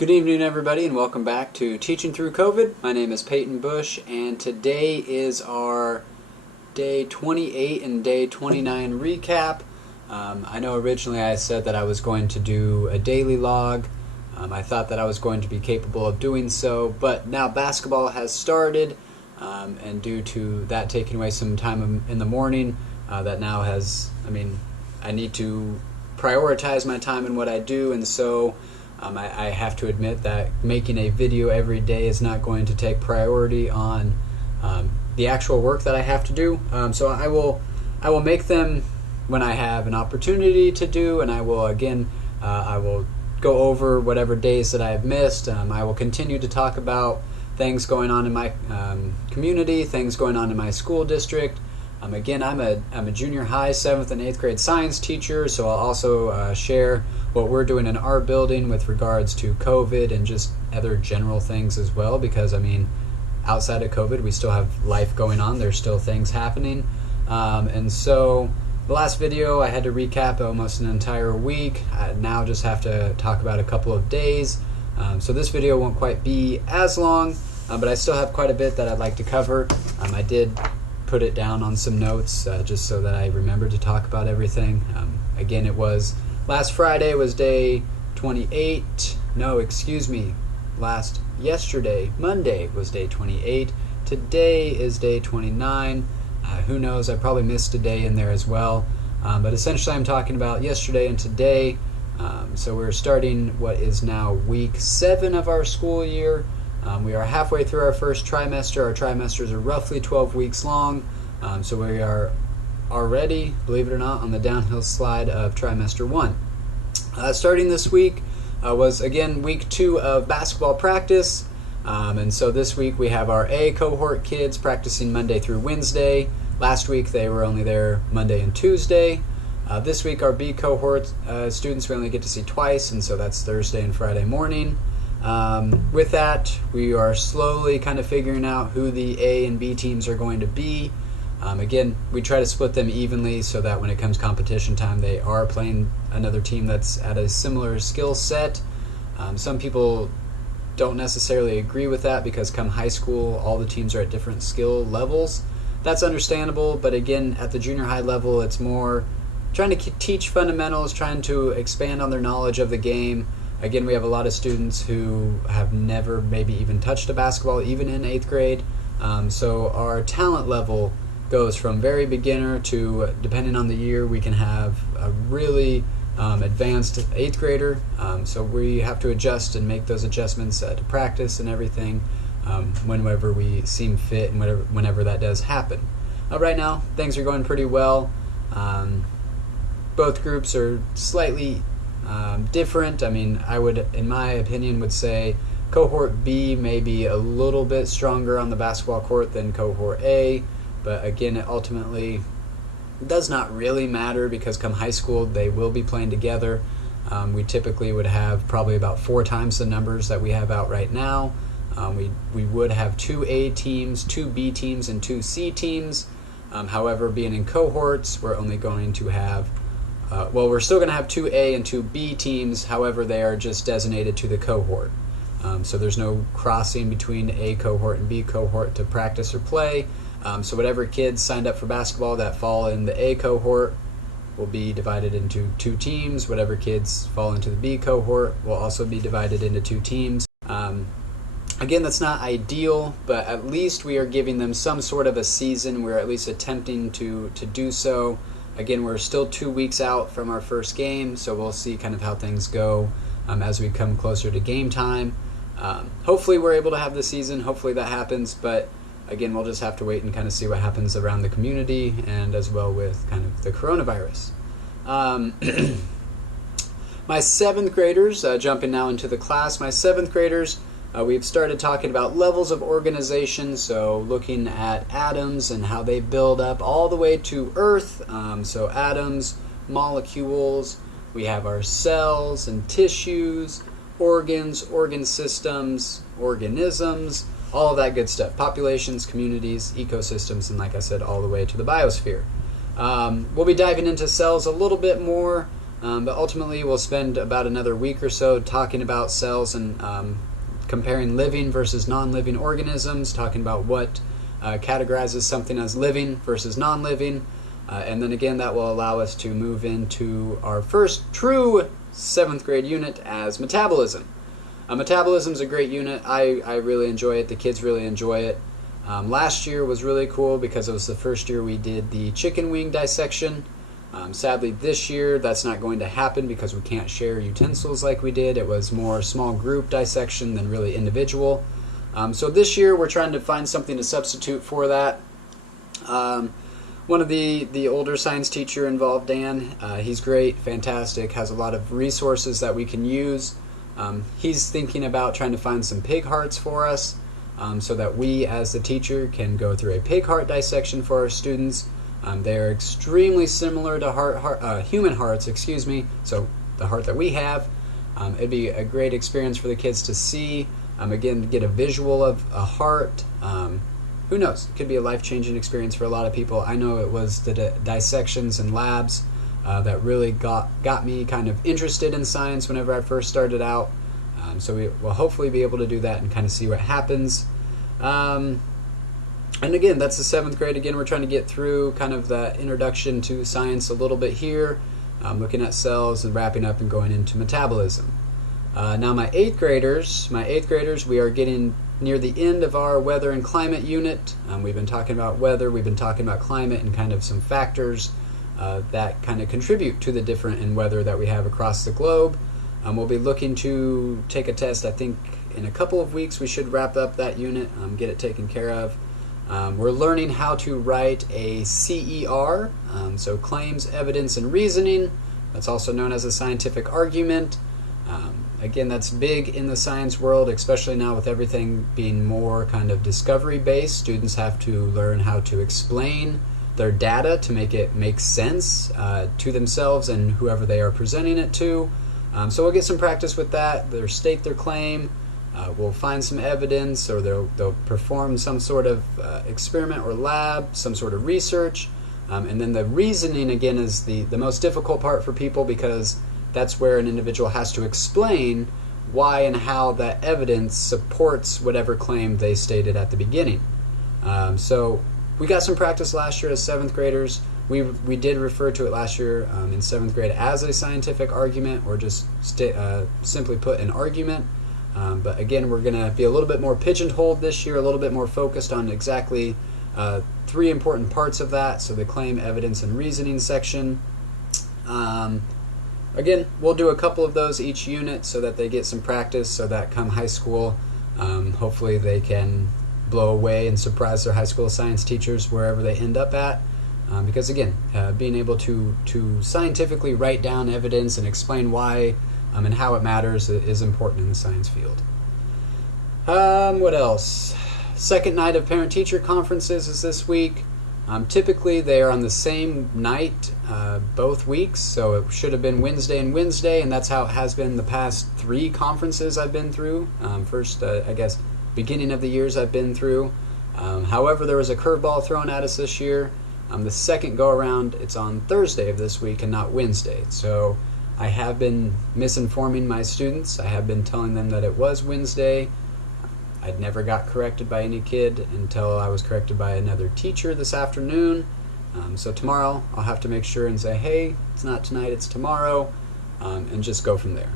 Good evening, everybody, and welcome back to Teaching Through COVID. My name is Peyton Bush, and today is our Day 28 and Day 29 recap. I know originally I said that I was going to do a daily log. I thought that I was going to be capable of doing so, but now basketball has started, and due to that taking away some time in the morning, that now has, I need to prioritize my time in what I do, and so I have to admit that making a video every day is not going to take priority on the actual work that I have to do. So I will make them when I have an opportunity to do, and I will I will go over whatever days that I have missed. I will continue to talk about things going on in my community, things going on in my school district. I'm a junior high 7th and 8th grade science teacher, so I'll also share what we're doing in our building with regards to COVID and just other general things as well, because outside of COVID we still have life going on. There's still things happening, and so the last video I had to recap almost an entire week. I now just have to talk about a couple of days, so this video won't quite be as long, but I still have quite a bit that I'd like to cover. I did put it down on some notes just so that I remember to talk about everything. It was last Friday was day 28. No, excuse me. Yesterday, Monday, was day 28. Today is day 29. Who knows? I probably missed a day in there as well. But essentially I'm talking about yesterday and today. So we're starting what is now week 7 of our school year. We are halfway through our first trimester. Our trimesters are roughly 12 weeks long. So we are already, believe it or not, on the downhill slide of trimester 1. Starting this week was again week 2 of basketball practice. And so this week we have our A cohort kids practicing Monday through Wednesday. Last week they were only there Monday and Tuesday. This week our B cohort students we only get to see twice, and so that's Thursday and Friday morning. With that, we are slowly kind of figuring out who the A and B teams are going to be. We try to split them evenly so that when it comes competition time, they are playing another team that's at a similar skill set. Some people don't necessarily agree with that because come high school, all the teams are at different skill levels. That's understandable, but again, at the junior high level, it's more trying to teach fundamentals, trying to expand on their knowledge of the game. Again, we have a lot of students who have never maybe even touched a basketball, even in 8th grade. So our talent level goes from very beginner to, depending on the year, we can have a really advanced 8th grader. So we have to adjust and make those adjustments to practice and everything whenever we seem fit and whenever that does happen. Right now, things are going pretty well. Both groups are slightly different. I would, in my opinion, would say cohort B may be a little bit stronger on the basketball court than cohort A, but again, it ultimately does not really matter because come high school, they will be playing together. We typically would have probably about 4 times the numbers that we have out right now. We would have 2 A teams, 2 B teams, and 2 C teams. However, being in cohorts, we're only going to have we're still going to have 2 A and 2 B teams. However, they are just designated to the cohort. So there's no crossing between A cohort and B cohort to practice or play. So whatever kids signed up for basketball that fall in the A cohort will be divided into 2 teams. Whatever kids fall into the B cohort will also be divided into 2 teams. Again, that's not ideal, but at least we are giving them some sort of a season. We're at least attempting to do so. Again, we're still 2 weeks out from our first game, so we'll see kind of how things go as we come closer to game time. Hopefully we're able to have the season. Hopefully that happens, but again, we'll just have to wait and kind of see what happens around the community and as well with kind of the coronavirus. My 7th graders, jumping now into the class, my 7th graders, we've started talking about levels of organization, so looking at atoms and how they build up all the way to Earth. So atoms, molecules, we have our cells and tissues, organs, organ systems, organisms, all of that good stuff. Populations, communities, ecosystems, and like I said, all the way to the biosphere. We'll be diving into cells a little bit more But ultimately, we'll spend about another week or so talking about cells and comparing living versus non-living organisms, talking about what categorizes something as living versus non-living. And then again, that will allow us to move into our first true 7th grade unit as metabolism. Metabolism is a great unit. I really enjoy it. The kids really enjoy it. Last year was really cool because it was the first year we did the chicken wing dissection. Sadly, this year that's not going to happen because we can't share utensils like we did. It was more small group dissection than really individual. So this year we're trying to find something to substitute for that. One of the older science teacher involved, Dan, he's great, fantastic, has a lot of resources that we can use. He's thinking about trying to find some pig hearts for us so that we as the teacher can go through a pig heart dissection for our students. They are extremely similar to human hearts, so the heart that we have. It'd be a great experience for the kids to see, again, to get a visual of a heart. Who knows? It could be a life-changing experience for a lot of people. I know it was the dissections and labs that really got me kind of interested in science whenever I first started out. So we will hopefully be able to do that and kind of see what happens. And again, that's the 7th grade. Again, we're trying to get through kind of the introduction to science a little bit here, looking at cells and wrapping up and going into metabolism. Now my 8th graders, we are getting near the end of our weather and climate unit. We've been talking about weather, we've been talking about climate and kind of some factors that kind of contribute to the different in weather that we have across the globe. We'll be looking to take a test, I think in a couple of weeks we should wrap up that unit, get it taken care of. We're learning how to write a CER, so claims, evidence, and reasoning. That's also known as a scientific argument. Again, that's big in the science world, especially now with everything being more kind of discovery-based. Students have to learn how to explain their data to make it make sense to themselves and whoever they are presenting it to. So we'll get some practice with that. They'll state their claim. We'll find some evidence, or they'll perform some sort of experiment or lab, some sort of research. And then the reasoning, again, is the most difficult part for people because that's where an individual has to explain why and how that evidence supports whatever claim they stated at the beginning. So we got some practice last year as 7th graders. We did refer to it last year in 7th grade as a scientific argument, or just simply put, an argument. But again, we're going to be a little bit more pigeonholed this year, a little bit more focused on exactly 3 important parts of that. So the claim, evidence, and reasoning section. Again, we'll do a couple of those each unit so that they get some practice, so that come high school, hopefully they can blow away and surprise their high school science teachers wherever they end up at. Because again, being able to scientifically write down evidence and explain why and how it matters is important in the science field. What else? Second night of parent-teacher conferences is this week. Typically they are on the same night both weeks, so it should have been Wednesday and Wednesday, and that's how it has been the past 3 conferences I've been through. First, I guess, beginning of the years I've been through. However, there was a curveball thrown at us this year. The second go-around, it's on Thursday of this week and not Wednesday. So I have been misinforming my students. I have been telling them that it was Wednesday. I'd never got corrected by any kid until I was corrected by another teacher this afternoon. So tomorrow I'll have to make sure and say, hey, it's not tonight, it's tomorrow, and just go from there.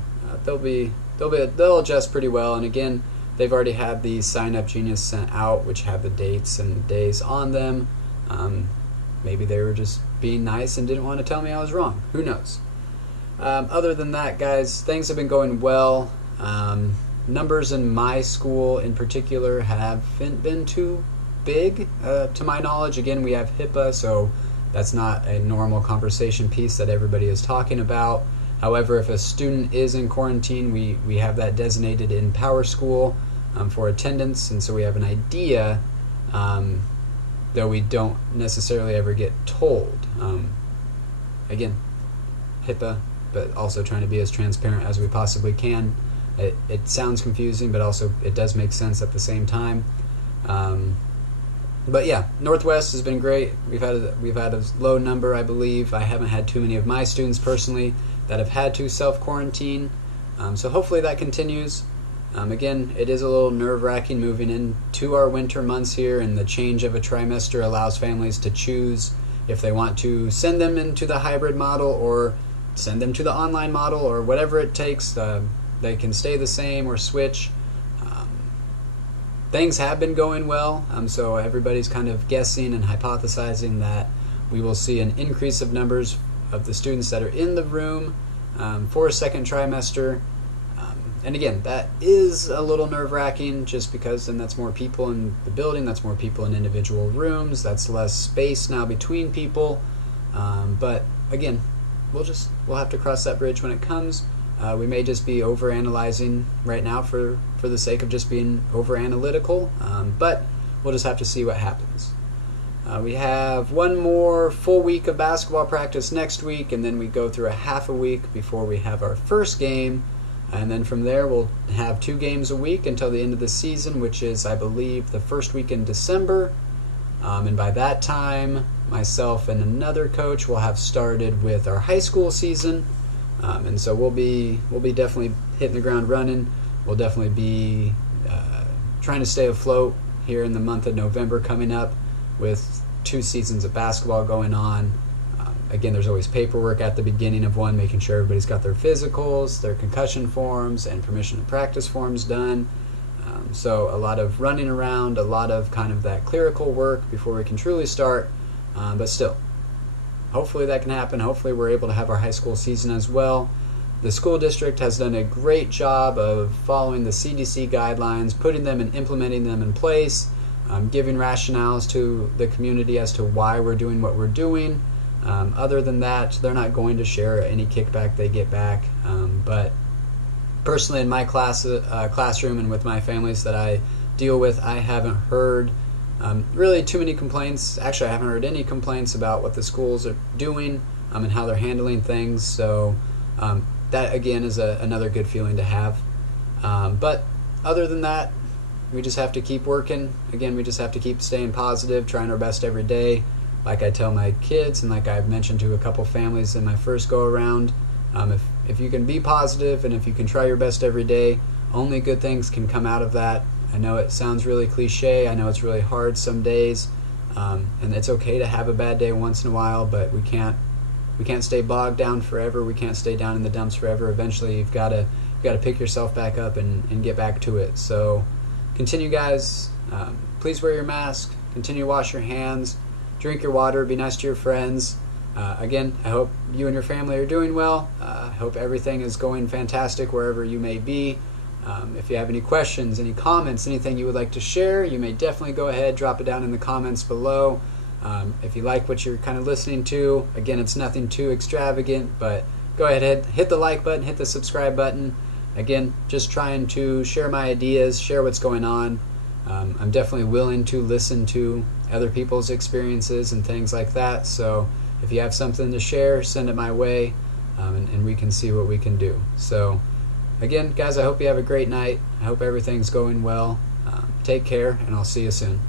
They'll adjust pretty well. And again, they've already had the Sign Up Genius sent out, which have the dates and days on them. Maybe they were just being nice and didn't want to tell me I was wrong. Who knows? Other than that, guys, things have been going well. Numbers in my school in particular haven't been too big, to my knowledge. Again, we have HIPAA, so that's not a normal conversation piece that everybody is talking about. However, if a student is in quarantine, we have that designated in PowerSchool for attendance, and so we have an idea, though we don't necessarily ever get told. Again, HIPAA, but also trying to be as transparent as we possibly can. It sounds confusing, but also it does make sense at the same time. But yeah, Northwest has been great. We've had a low number, I believe. I haven't had too many of my students personally that have had to self-quarantine. So hopefully that continues. Again, it is a little nerve-wracking moving into our winter months here, and the change of a trimester allows families to choose if they want to send them into the hybrid model or send them to the online model or whatever it takes. They can stay the same or switch. Things have been going well, so everybody's kind of guessing and hypothesizing that we will see an increase of numbers of the students that are in the room for a second trimester. And again, that is a little nerve-wracking just because then that's more people in the building, that's more people in individual rooms, that's less space now between people. But again, we'll have to cross that bridge when it comes. We may just be over-analyzing right now for the sake of just being over-analytical, but we'll just have to see what happens. We have one more full week of basketball practice next week, and then we go through a half a week before we have our first game, and then from there we'll have 2 games a week until the end of the season, which is, I believe, the first week in December. And by that time, myself and another coach will have started with our high school season. And so we'll be definitely hitting the ground running. We'll definitely be trying to stay afloat here in the month of November coming up with 2 seasons of basketball going on. Again, there's always paperwork at the beginning of one, making sure everybody's got their physicals, their concussion forms, and permission to practice forms done. So a lot of running around, a lot of kind of that clerical work before we can truly start. But still, hopefully that can happen. Hopefully we're able to have our high school season as well. The school district has done a great job of following the CDC guidelines, putting them and implementing them in place, giving rationales to the community as to why we're doing what we're doing. Other than that, they're not going to share any kickback they get back. But personally in my classroom and with my families that I deal with, I haven't heard really too many complaints. Actually, I haven't heard any complaints about what the schools are doing and how they're handling things. So that, again, is another good feeling to have. But other than that, we just have to keep working. Again, we just have to keep staying positive, trying our best every day. Like I tell my kids, and like I've mentioned to a couple families in my first go-around, if you can be positive and if you can try your best every day, only good things can come out of that. I know it sounds really cliche. I know it's really hard some days, and it's okay to have a bad day once in a while, but we can't stay bogged down forever. We can't stay down in the dumps forever. Eventually, you've got to pick yourself back up and get back to it. So continue, guys. Please wear your mask. Continue to wash your hands. Drink your water. Be nice to your friends. Again, I hope you and your family are doing well. I hope everything is going fantastic wherever you may be. If you have any questions, any comments, anything you would like to share, you may definitely go ahead, drop it down in the comments below. If you like what you're kind of listening to, again, it's nothing too extravagant, but go ahead, hit the like button, hit the subscribe button. Again, just trying to share my ideas, share what's going on. I'm definitely willing to listen to other people's experiences and things like that. So if you have something to share, send it my way, and we can see what we can do. So again, guys, I hope you have a great night. I hope everything's going well. Take care, and I'll see you soon.